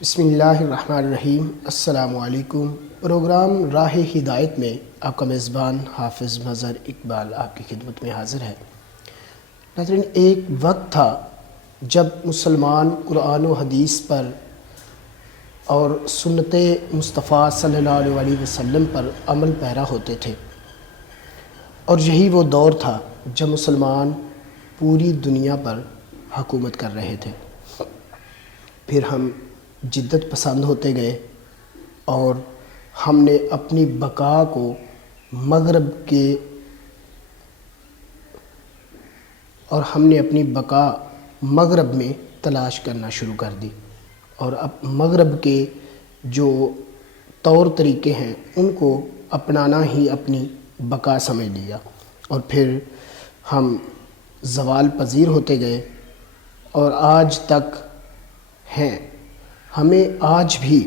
بسم اللہ الرحمن الرحیم۔ السلام علیکم۔ پروگرام راہ ہدایت میں آپ کا میزبان حافظ مظہر اقبال آپ کی خدمت میں حاضر ہے۔ ناظرین، ایک وقت تھا جب مسلمان قرآن و حدیث پر اور سنت مصطفیٰ صلی اللہ علیہ وسلم پر عمل پیرا ہوتے تھے، اور یہی وہ دور تھا جب مسلمان پوری دنیا پر حکومت کر رہے تھے۔ پھر ہم جدت پسند ہوتے گئے اور ہم نے اپنی بقا کو مغرب میں تلاش کرنا شروع کر دی، اور اب مغرب کے جو طور طریقے ہیں ان کو اپنانا ہی اپنی بقا سمجھ لیا، اور پھر ہم زوال پذیر ہوتے گئے اور آج تک ہیں۔ ہمیں آج بھی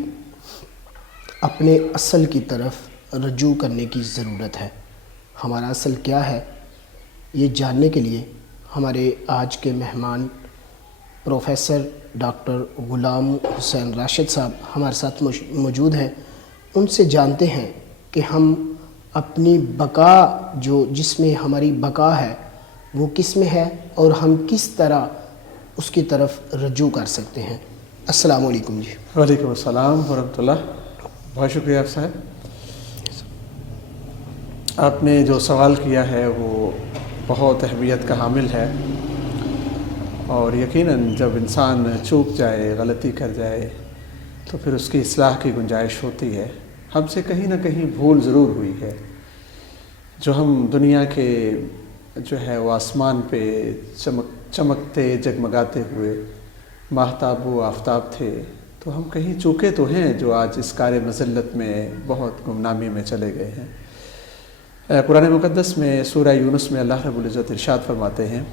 اپنے اصل کی طرف رجوع کرنے کی ضرورت ہے۔ ہمارا اصل کیا ہے، یہ جاننے کے لیے ہمارے آج کے مہمان پروفیسر ڈاکٹر غلام حسین راشد صاحب ہمارے ساتھ موجود ہیں۔ ان سے جانتے ہیں کہ ہم اپنی بقا جس میں ہماری بقا ہے وہ کس میں ہے، اور ہم کس طرح اس کی طرف رجوع کر سکتے ہیں۔ السلام علیکم جی۔ وعلیکم السلام ورحمۃ اللہ۔ بہت شکریہ آپ صاحب، آپ نے جو سوال کیا ہے وہ بہت اہمیت کا حامل ہے، اور یقیناً جب انسان چوک جائے، غلطی کر جائے تو پھر اس کی اصلاح کی گنجائش ہوتی ہے۔ ہم سے کہیں نہ کہیں بھول ضرور ہوئی ہے۔ جو ہم دنیا کے وہ آسمان پہ چمکتے جگمگاتے ہوئے ماہتاب و آفتاب تھے، تو ہم کہیں چوکے تو ہیں جو آج اس کار مذلت میں بہت گمنامی میں چلے گئے ہیں۔ قرآن مقدس میں سورہ یونس میں اللہ رب العزت ارشاد فرماتے ہیں،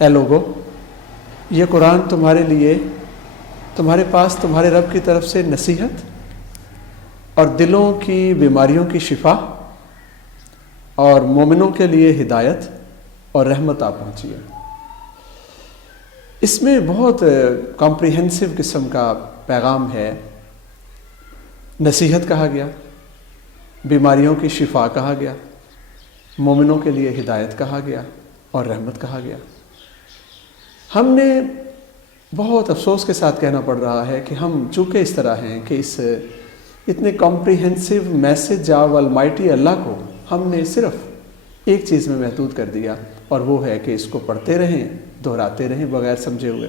اے لوگو، یہ قرآن تمہارے لیے، تمہارے پاس تمہارے رب کی طرف سے نصیحت اور دلوں کی بیماریوں کی شفا اور مومنوں کے لیے ہدایت اور رحمت آ پہنچی ہے۔ اس میں بہت کمپریہنسو قسم کا پیغام ہے۔ نصیحت کہا گیا، بیماریوں کی شفا کہا گیا، مومنوں کے لیے ہدایت کہا گیا اور رحمت کہا گیا۔ ہم نے بہت افسوس کے ساتھ کہنا پڑ رہا ہے کہ ہم چونکہ اس طرح ہیں کہ اس اتنے کمپریہنسو میسج آف المائٹی اللہ کو ہم نے صرف ایک چیز میں محدود کر دیا، اور وہ ہے کہ اس کو پڑھتے رہیں، دہراتے رہیں بغیر سمجھے ہوئے۔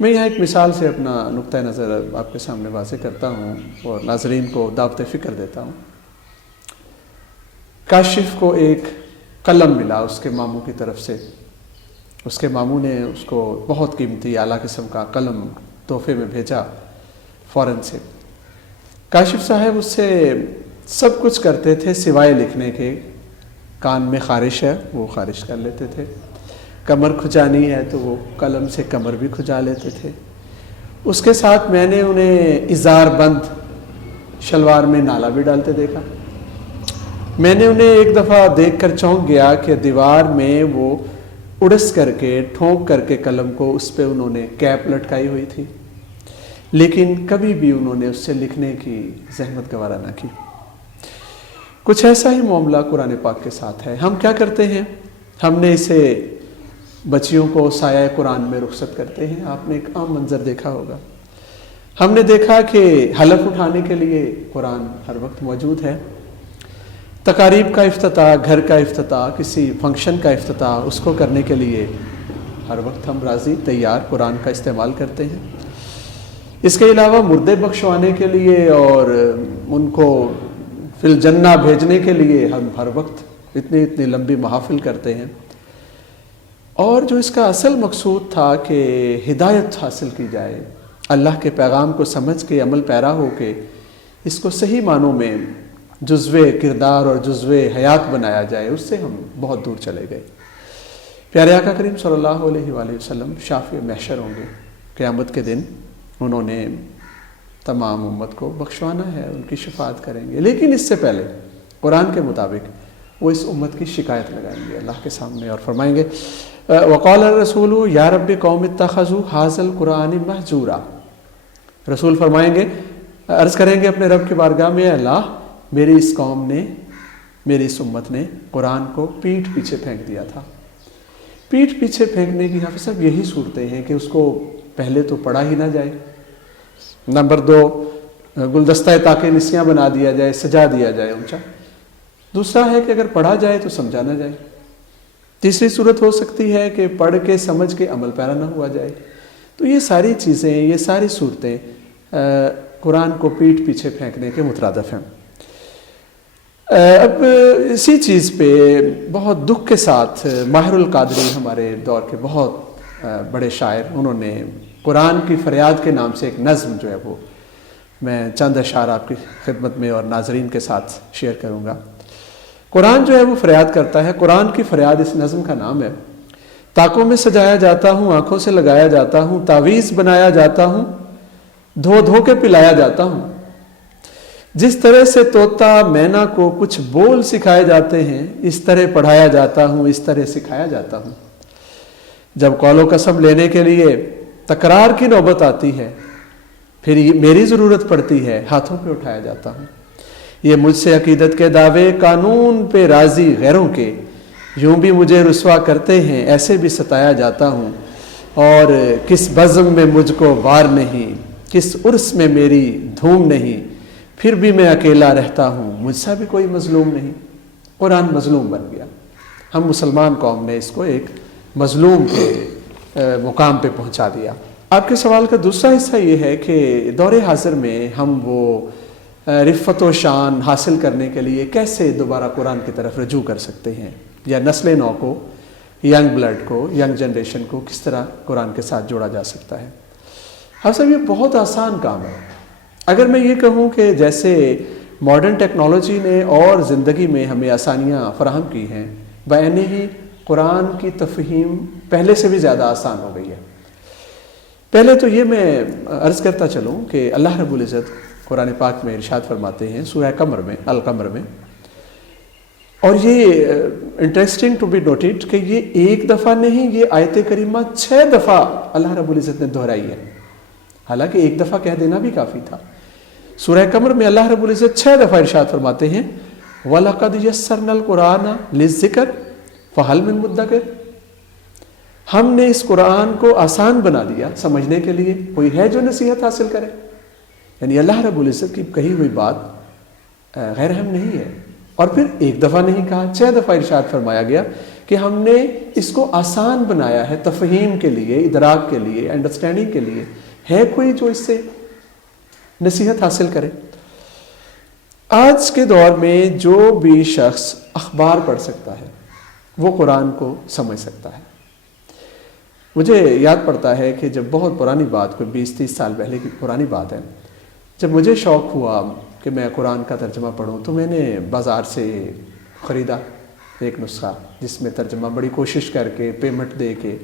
میں یہاں ایک مثال سے اپنا نقطہ نظر آپ کے سامنے واضح کرتا ہوں اور ناظرین کو دعوت فکر دیتا ہوں۔ کاشف کو ایک قلم ملا اس کے ماموں کی طرف سے۔ اس کے ماموں نے اس کو بہت قیمتی اعلیٰ قسم کا قلم تحفے میں بھیجا فوراً سے۔ کاشف صاحب اس سے سب کچھ کرتے تھے سوائے لکھنے کے۔ کان میں خارش ہے وہ خارش کر لیتے تھے، کمر کھجانی ہے تو وہ قلم سے کمر بھی کھجا لیتے تھے۔ اس کے ساتھ میں نے انہیں ازار بند شلوار میں نالا بھی ڈالتے دیکھا۔ میں نے انہیں ایک دفعہ دیکھ کر چونک گیا کہ دیوار میں وہ اڑس کر کے ٹھونک کر کے قلم کو اس پہ انہوں نے کیپ لٹکائی ہوئی تھی، لیکن کبھی بھی انہوں نے اس سے لکھنے کی زحمت گوارا نہ کی۔ کچھ ایسا ہی معاملہ قرآن پاک کے ساتھ ہے۔ ہم کیا کرتے ہیں، ہم نے اسے بچیوں کو سایہ قرآن میں رخصت کرتے ہیں۔ آپ نے ایک عام منظر دیکھا ہوگا، ہم نے دیکھا کہ حلف اٹھانے کے لیے قرآن ہر وقت موجود ہے۔ تقاریب کا افتتاح، گھر کا افتتاح، کسی فنکشن کا افتتاح، اس کو کرنے کے لیے ہر وقت ہم راضی تیار قرآن کا استعمال کرتے ہیں۔ اس کے علاوہ مردے بخشوانے کے لیے اور ان کو فی الجنہ بھیجنے کے لیے ہم ہر وقت اتنی لمبی محافل کرتے ہیں۔ اور جو اس کا اصل مقصود تھا کہ ہدایت حاصل کی جائے، اللہ کے پیغام کو سمجھ کے عمل پیرا ہو کے اس کو صحیح معنوں میں جزوِ کردار اور جزوِ حیات بنایا جائے، اس سے ہم بہت دور چلے گئے۔ پیارے آقا کریم صلی اللہ علیہ وآلہ وسلم شافع محشر ہوں گے قیامت کے دن۔ انہوں نے تمام امت کو بخشوانا ہے، ان کی شفاعت کریں گے، لیکن اس سے پہلے قرآن کے مطابق وہ اس امت کی شکایت لگائیں گے اللہ کے سامنے اور فرمائیں گے وقال الرسول یا رب قوم اتخذوا ھذا القرآن مہجورا، رسول فرمائیں گے، عرض کریں گے اپنے رب کی بارگاہ میں، اللہ میری اس قوم نے، میری اس امت نے قرآن کو پیٹھ پیچھے پھینک دیا تھا۔ پیٹھ پیچھے پھینکنے کی حافظ صاحب یہی صورتیں ہیں کہ اس کو پہلے تو پڑھا ہی نہ جائے، نمبر 2 گلدستہ تاکہ نسیاں بنا دیا جائے، سجا دیا جائے اونچا، دوسرا ہے کہ اگر پڑھا جائے تو سمجھا نہ جائے، تیسری صورت ہو سکتی ہے کہ پڑھ کے سمجھ کے عمل پیرا نہ ہوا جائے۔ تو یہ ساری چیزیں، یہ ساری صورتیں قرآن کو پیٹھ پیچھے پھینکنے کے مترادف ہیں۔ اب اسی چیز پہ بہت دکھ کے ساتھ ماہر القادری ہمارے دور کے بہت بڑے شاعر، انہوں نے قرآن کی فریاد کے نام سے ایک نظم جو ہے وہ میں چند اشعار آپ کی خدمت میں اور ناظرین کے ساتھ شیئر کروں گا۔ قرآن جو ہے وہ فریاد کرتا ہے، قرآن کی فریاد اس نظم کا نام ہے۔ تاکوں میں سجایا جاتا ہوں، آنکھوں سے لگایا جاتا ہوں، تعویذ بنایا جاتا ہوں، دھو دھو کے پلایا جاتا ہوں، جس طرح سے طوطا مینا کو کچھ بول سکھائے جاتے ہیں، اس طرح پڑھایا جاتا ہوں، اس طرح سکھایا جاتا ہوں۔ جب قول و قسم لینے کے لیے تکرار کی نوبت آتی ہے، پھر میری ضرورت پڑتی ہے، ہاتھوں پہ اٹھایا جاتا ہوں۔ یہ مجھ سے عقیدت کے دعوے قانون پہ راضی غیروں کے، یوں بھی مجھے رسوا کرتے ہیں، ایسے بھی ستایا جاتا ہوں۔ اور کس بزم میں مجھ کو وار نہیں، کس عرس میں میری دھوم نہیں، پھر بھی میں اکیلا رہتا ہوں، مجھ سے بھی کوئی مظلوم نہیں۔ قرآن مظلوم بن گیا، ہم مسلمان قوم نے اس کو ایک مظلوم کے مقام پہ پہنچا دیا۔ آپ کے سوال کا دوسرا حصہ یہ ہے کہ دور حاضر میں ہم وہ رفت و شان حاصل کرنے کے لیے کیسے دوبارہ قرآن کی طرف رجوع کر سکتے ہیں، یا نسل نو کو، ینگ بلڈ کو، ینگ جنریشن کو کس طرح قرآن کے ساتھ جوڑا جا سکتا ہے۔ اب صاحب یہ بہت آسان کام ہے۔ اگر میں یہ کہوں کہ جیسے ماڈرن ٹیکنالوجی نے اور زندگی میں ہمیں آسانیاں فراہم کی ہیں، بعین ہی قرآن کی تفہیم پہلے سے بھی زیادہ آسان ہو گئی ہے۔ پہلے تو یہ میں عرض کرتا چلوں کہ اللہ رب العزت قرآن پاک میں ارشاد فرماتے ہیں سورہ قمر میں، القمر میں، اور یہ انٹرسٹنگ ٹو بی نوٹڈ کہ یہ ایک دفعہ نہیں، یہ آیت کریمہ 6 دفعہ اللہ رب العزت نے دہرائی ہے، حالانکہ ایک دفعہ کہہ دینا بھی کافی تھا۔ سورہ قمر میں اللہ رب العزت 6 دفعہ ارشاد فرماتے ہیں وَلَقَدْ يَسَّرْنَا الْقُرْآنَ لِلذِّكْرِ فَهَلْ مِن مُدَّكِرٍ، ہم نے اس قرآن کو آسان بنا دیا سمجھنے کے لیے، کوئی ہے جو نصیحت حاصل کرے؟ یعنی اللہ رب العزت کی کہی ہوئی بات غیر اہم نہیں ہے۔ اور پھر ایک دفعہ نہیں کہا، 6 دفعہ ارشاد فرمایا گیا کہ ہم نے اس کو آسان بنایا ہے تفہیم کے لیے، ادراک کے لیے، انڈرسٹینڈنگ کے لیے۔ ہے کوئی جو اس سے نصیحت حاصل کرے؟ آج کے دور میں جو بھی شخص اخبار پڑھ سکتا ہے وہ قرآن کو سمجھ سکتا ہے۔ مجھے یاد پڑتا ہے کہ جب بہت پرانی بات، کوئی 20-30 سال پہلے کی پرانی بات ہے، جب مجھے شوق ہوا کہ میں قرآن کا ترجمہ پڑھوں تو میں نے بازار سے خریدا ایک نسخہ جس میں ترجمہ بڑی کوشش کر کے پیمنٹ دے کے،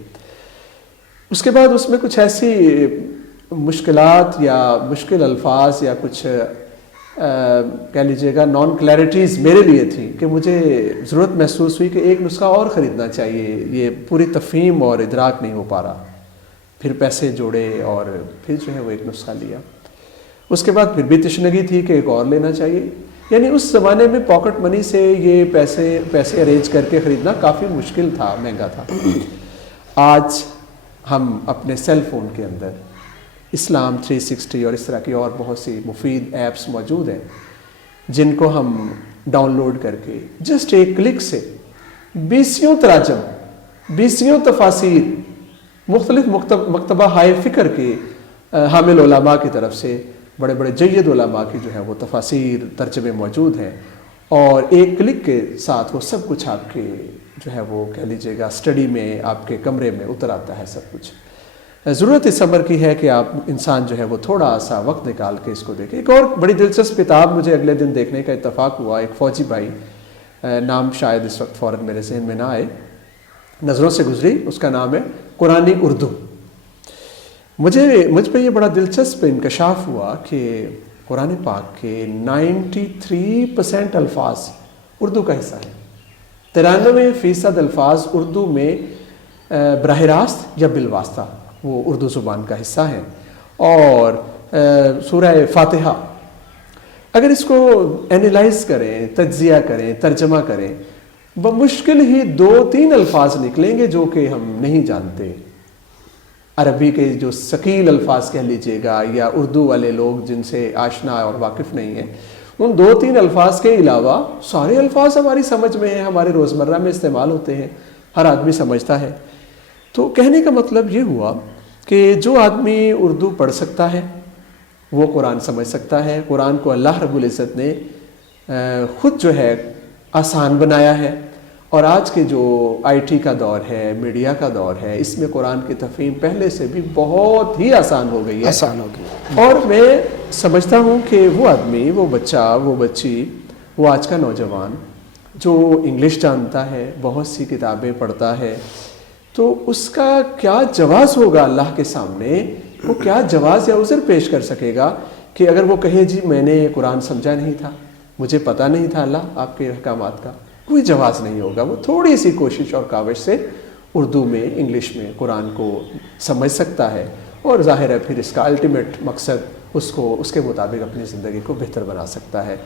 اس کے بعد اس میں کچھ ایسی مشکلات یا مشکل الفاظ یا کچھ کہہ لیجئے گا نان کلیئرٹیز میرے لیے تھی کہ مجھے ضرورت محسوس ہوئی کہ ایک نسخہ اور خریدنا چاہیے، یہ پوری تفہیم اور ادراک نہیں ہو پا رہا۔ پھر پیسے جوڑے اور پھر جو ہے وہ ایک نسخہ لیا۔ اس کے بعد پھر بھی تشنگی تھی کہ ایک اور لینا چاہیے۔ یعنی اس زمانے میں پاکٹ منی سے یہ پیسے ارینج کر کے خریدنا کافی مشکل تھا، مہنگا تھا۔ آج ہم اپنے سیل فون کے اندر اسلام 360 اور اس طرح کی اور بہت سی مفید ایپس موجود ہیں جن کو ہم ڈاؤن لوڈ کر کے جسٹ ایک کلک سے 20 تراجم، 20 تفاسیر، مختلف مکتبہ ہائے فکر کے حامل علماء کی طرف سے بڑے بڑے جید علماء کی جو ہے وہ تفاسیر، ترجمے موجود ہیں، اور ایک کلک کے ساتھ وہ سب کچھ آپ کے جو ہے وہ کہہ لیجئے گا اسٹڈی میں آپ کے کمرے میں اتر آتا ہے سب کچھ۔ ضرورت اس امر کی ہے کہ آپ انسان جو ہے وہ تھوڑا سا وقت نکال کے اس کو دیکھیں۔ ایک اور بڑی دلچسپ کتاب مجھے اگلے دن دیکھنے کا اتفاق ہوا، ایک فوجی بھائی، نام شاید اس وقت فوراً میرے ذہن میں نہ آئے، نظروں سے گزری، اس کا نام ہے قرآنی اردو۔ مجھ پہ یہ بڑا دلچسپ انکشاف ہوا کہ قرآن پاک کے 93% الفاظ اردو کا حصہ ہیں، 93% الفاظ اردو میں براہ راست یا بالواسطہ وہ اردو زبان کا حصہ ہیں، اور سورہ فاتحہ، اگر اس کو اینالائز کریں، تجزیہ کریں، ترجمہ کریں، بمشکل ہی 2-3 الفاظ نکلیں گے جو کہ ہم نہیں جانتے. عربی کے جو ثقیل الفاظ کہہ لیجئے گا، یا اردو والے لوگ جن سے آشنا اور واقف نہیں ہیں، ان 2-3 الفاظ کے علاوہ سارے الفاظ ہماری سمجھ میں ہیں، ہمارے روزمرہ میں استعمال ہوتے ہیں، ہر آدمی سمجھتا ہے. تو کہنے کا مطلب یہ ہوا کہ جو آدمی اردو پڑھ سکتا ہے وہ قرآن سمجھ سکتا ہے. قرآن کو اللہ رب العزت نے خود جو ہے آسان بنایا ہے، اور آج کے جو آئی ٹی کا دور ہے، میڈیا کا دور ہے، اس میں قرآن کی تفہیم پہلے سے بھی بہت ہی آسان ہو گئی ہے. آسان ہو گئی. اور میں سمجھتا ہوں کہ وہ آدمی، وہ بچہ، وہ بچی، وہ آج کا نوجوان جو انگلش جانتا ہے، بہت سی کتابیں پڑھتا ہے، تو اس کا کیا جواز ہوگا اللہ کے سامنے، وہ کیا جواز یا عذر پیش کر سکے گا کہ اگر وہ کہے جی میں نے قرآن سمجھا نہیں تھا، مجھے پتہ نہیں تھا اللہ آپ کے احکامات کا. کوئی جواز نہیں ہوگا. وہ تھوڑی سی کوشش اور کاوش سے اردو میں، انگلش میں قرآن کو سمجھ سکتا ہے، اور ظاہر ہے پھر اس کا الٹیمیٹ مقصد اس کے مطابق اپنی زندگی کو بہتر بنا سکتا ہے.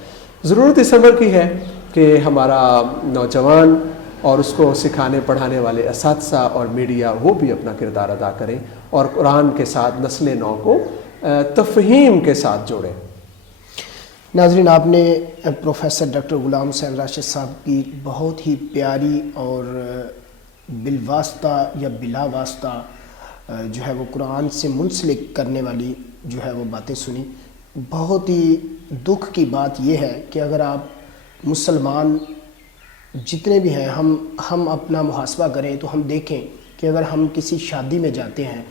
ضرورت اس امر کی ہے کہ ہمارا نوجوان اور اس کو سکھانے پڑھانے والے اساتذہ اور میڈیا وہ بھی اپنا کردار ادا کریں، اور قرآن کے ساتھ نسل نو کو تفہیم کے ساتھ جوڑیں. ناظرین، آپ نے پروفیسر ڈاکٹر غلام حسین راشد صاحب کی بہت ہی پیاری اور بالواسطہ یا بلا واسطہ جو ہے وہ قرآن سے منسلک کرنے والی جو ہے وہ باتیں سنی. بہت ہی دکھ کی بات یہ ہے کہ اگر آپ مسلمان جتنے بھی ہیں، ہم اپنا محاسبہ کریں تو ہم دیکھیں کہ اگر ہم کسی شادی میں جاتے ہیں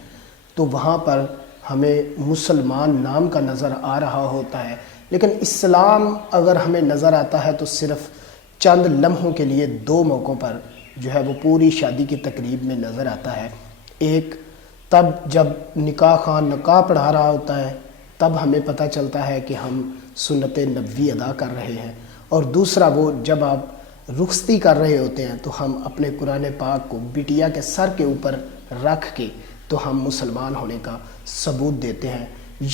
تو وہاں پر ہمیں مسلمان نام کا نظر آ رہا ہوتا ہے، لیکن اسلام اگر ہمیں نظر آتا ہے تو صرف چند لمحوں کے لیے 2 موقعوں پر جو ہے وہ پوری شادی کی تقریب میں نظر آتا ہے. ایک تب جب نکاح خان نکاح پڑھا رہا ہوتا ہے، تب ہمیں پتہ چلتا ہے کہ ہم سنت نبوی ادا کر رہے ہیں، اور دوسرا وہ جب آپ رخصتی کر رہے ہوتے ہیں تو ہم اپنے قرآن پاک کو بٹیا کے سر کے اوپر رکھ کے تو ہم مسلمان ہونے کا ثبوت دیتے ہیں.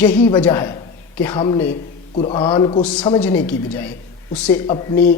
یہی وجہ ہے کہ ہم نے قرآن کو سمجھنے کی بجائے اسے اپنی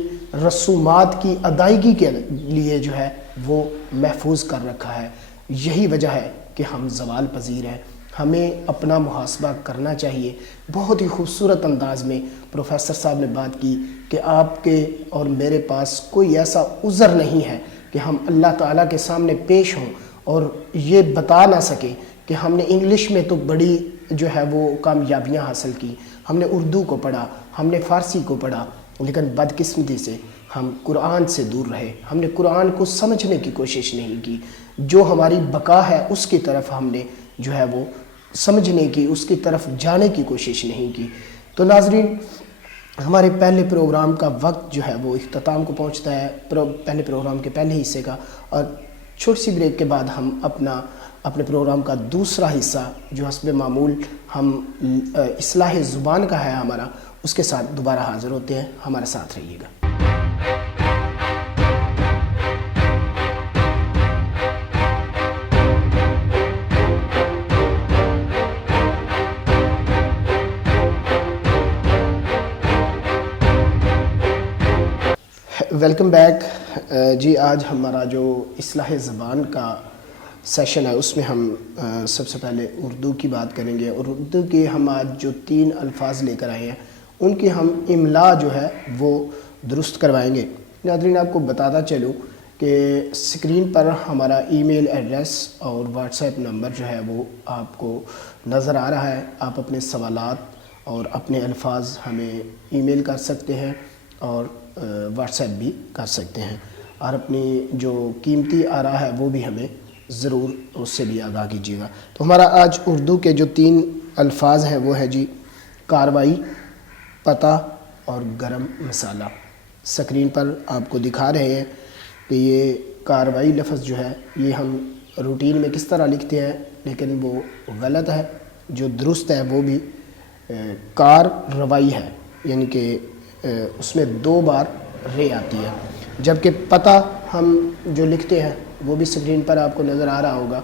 رسومات کی ادائیگی کے لیے جو ہے وہ محفوظ کر رکھا ہے. یہی وجہ ہے کہ ہم زوال پذیر ہیں. ہمیں اپنا محاسبہ کرنا چاہیے. بہت ہی خوبصورت انداز میں پروفیسر صاحب نے بات کی کہ آپ کے اور میرے پاس کوئی ایسا عذر نہیں ہے کہ ہم اللہ تعالیٰ کے سامنے پیش ہوں اور یہ بتا نہ سکیں کہ ہم نے انگلش میں تو بڑی جو ہے وہ کامیابیاں حاصل کی، ہم نے اردو کو پڑھا، ہم نے فارسی کو پڑھا، لیکن بدقسمتی سے ہم قرآن سے دور رہے. ہم نے قرآن کو سمجھنے کی کوشش نہیں کی. جو ہماری بقا ہے اس کی طرف ہم نے جو ہے وہ سمجھنے کی، اس کی طرف جانے کی کوشش نہیں کی. تو ناظرین، ہمارے پہلے پروگرام کا وقت جو ہے وہ اختتام کو پہنچتا ہے، پہلے پروگرام کے پہلے حصے کا، اور چھوٹی سی بریک کے بعد ہم اپنے پروگرام کا دوسرا حصہ جو حسب معمول ہم اصلاح زبان کا ہے ہمارا، اس کے ساتھ دوبارہ حاضر ہوتے ہیں. ہمارے ساتھ رہیے گا. Welcome back. جی، آج ہمارا جو اصلاح زبان کا سیشن ہے اس میں ہم سب سے پہلے اردو کی بات کریں گے، اور اردو کے ہم آج جو 3 الفاظ لے کر آئے ہیں ان کی ہم املا جو ہے وہ درست کروائیں گے. ناظرین، آپ کو بتاتا چلوں کہ اسکرین پر ہمارا ای میل ایڈریس اور واٹس ایپ نمبر جو ہے وہ آپ کو نظر آ رہا ہے. آپ اپنے سوالات اور اپنے الفاظ ہمیں ای میل کر سکتے ہیں اور واٹس ایپ بھی کر سکتے ہیں، اور اپنی جو قیمتی آراء ہے وہ بھی ہمیں ضرور اس سے بھی آگاہ کیجیے گا. تو ہمارا آج اردو کے جو 3 الفاظ ہیں وہ ہے جی کاروائی، پتہ اور گرم مسالہ. اسکرین پر آپ کو دکھا رہے ہیں کہ یہ کاروائی لفظ جو ہے یہ ہم روٹین میں کس طرح لکھتے ہیں، لیکن وہ غلط ہے. جو درست ہے وہ بھی کار روائی ہے، یعنی کہ اس میں 2 بار رے آتی ہے. جبکہ پتہ ہم جو لکھتے ہیں وہ بھی اسکرین پر آپ کو نظر آ رہا ہوگا،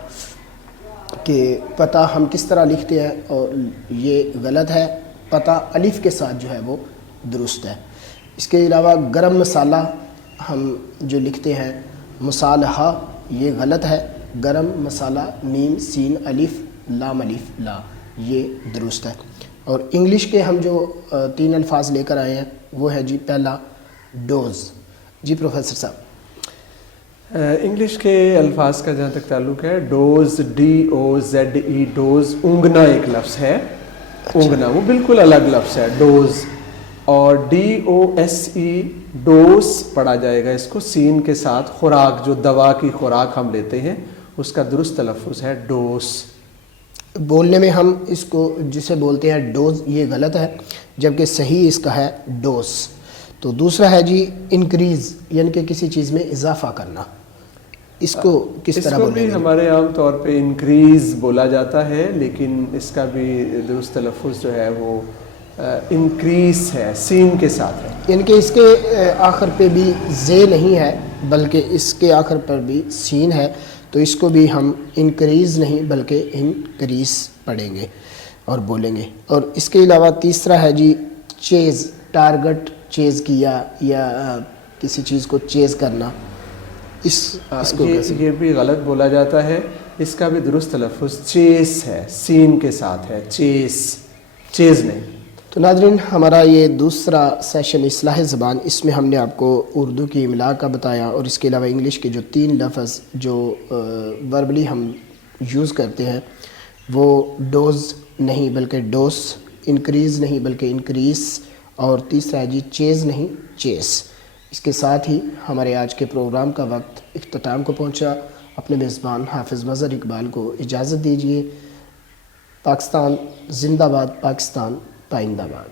کہ پتہ ہم کس طرح لکھتے ہیں اور یہ غلط ہے، پتہ الف کے ساتھ جو ہے وہ درست ہے۔ اس کے علاوہ گرم مسالہ ہم جو لکھتے ہیں مصالحہ، یہ غلط ہے، گرم مسالہ میم سین الف لام الف لا، یہ درست ہے۔ اور انگلش کے ہم جو 3 الفاظ لے کر آئے ہیں وہ ہے جی پہلا ڈوز۔ جی پروفیسر صاحب، انگلش کے الفاظ کا جہاں تک تعلق ہے، ڈوز DOZE ڈوز، اونگنا ایک لفظ ہے، اونگنا وہ بالکل الگ لفظ ہے ڈوز، اور DOSE ڈوز پڑھا جائے گا اس کو سین کے ساتھ، خوراک جو دوا کی خوراک ہم لیتے ہیں اس کا درست تلفظ ہے ڈوز۔ بولنے میں ہم اس کو جسے بولتے ہیں ڈوز، یہ غلط ہے، جبکہ صحیح اس کا ہے ڈوز۔ تو دوسرا ہے جی انکریز، یعنی کہ کسی چیز میں اضافہ کرنا، اس کو کس طرح کو بولیں بھی گے؟ ہمارے عام طور پہ انکریز بولا جاتا ہے، لیکن اس کا بھی درست تلفظ جو ہے وہ انکریز ہے، سین کے ساتھ ہے۔ یعنی کہ اس کے آخر پہ بھی زے نہیں ہے بلکہ اس کے آخر پر بھی سین ہے، تو اس کو بھی ہم انکریز نہیں بلکہ انکریز پڑھیں گے اور بولیں گے۔ اور اس کے علاوہ تیسرا ہے جی چیز، ٹارگٹ چیز کیا یا کسی چیز کو چیز کرنا، اس کو کیسے؟ یہ بھی غلط بولا جاتا ہے، اس کا بھی درست تلفظ چیس ہے، سین کے ساتھ ہے، چیز نہیں۔ تو ناظرین، ہمارا یہ دوسرا سیشن اصلاح زبان، اس میں ہم نے آپ کو اردو کی املا کا بتایا اور اس کے علاوہ انگلش کے جو 3 لفظ جو وربلی ہم یوز کرتے ہیں وہ ڈوز نہیں بلکہ ڈوس، انکریز نہیں بلکہ انکریس، اور تیسرا ہے جی چیز نہیں چیس۔ اس کے ساتھ ہی ہمارے آج کے پروگرام کا وقت اختتام کو پہنچا۔ اپنے میزبان حافظ مظہر اقبال کو اجازت دیجیے۔ پاکستان زندہ باد، پاکستان پائندہ باد۔